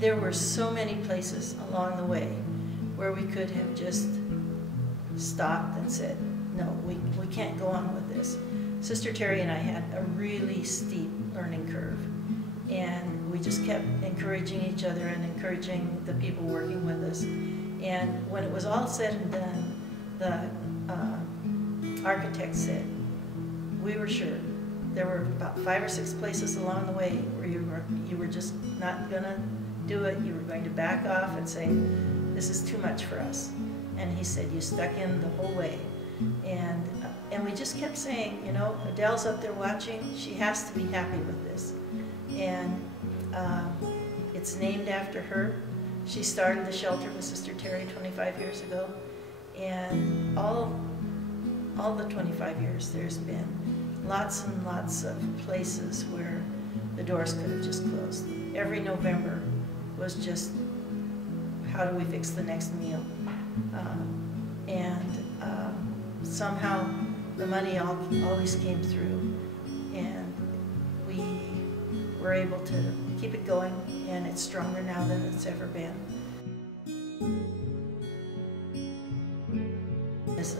there were so many places along the way where we could have just stopped and said, no, we can't go on with this. Sister Terry and I had a really steep learning curve, and we just kept encouraging each other and encouraging the people working with us. And when it was all said and done, the architect said, we were sure. There were about 5 or 6 places along the way where you were just not going to do it. You were going to back off and say, this is too much for us. And he said, you stuck in the whole way. And we just kept saying, you know, Adele's up there watching. She has to be happy with this. And it's named after her. She started the shelter with Sister Terry 25 years ago. And all the 25 years, there's been lots and lots of places where the doors could have just closed. Every November was just, how do we fix the next meal? Somehow the money always came through, and we were able to keep it going, and it's stronger now than it's ever been.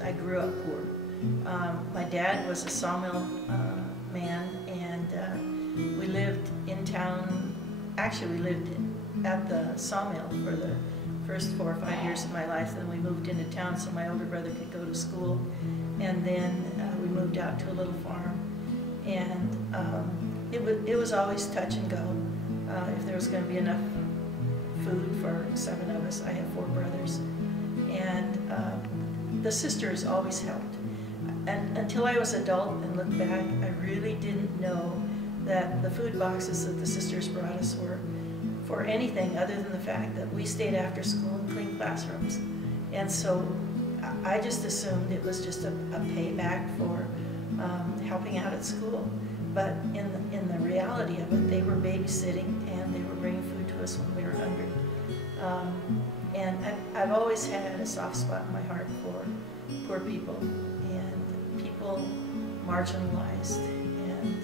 I grew up poor. My dad was a sawmill man, and we lived in town. Actually, we lived at the sawmill for the first 4 or 5 years of my life. Then we moved into town so my older brother could go to school, and then we moved out to a little farm. And it was always touch and go. If there was going to be enough food for 7 of us, I have 4 brothers, and the sisters always helped. And until I was adult and looked back, I really didn't know that the food boxes that the sisters brought us were for anything other than the fact that we stayed after school and cleaned classrooms. And so I just assumed it was just a payback for helping out at school. But in the reality of it, they were babysitting and they were bringing food to us when we were hungry. And I've always had a soft spot in my heart for poor people and people marginalized, and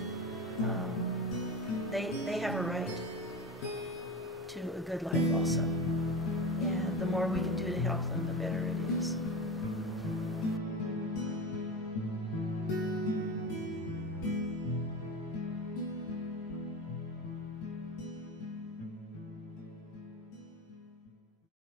they have a right to a good life also. And the more we can do to help them, the better.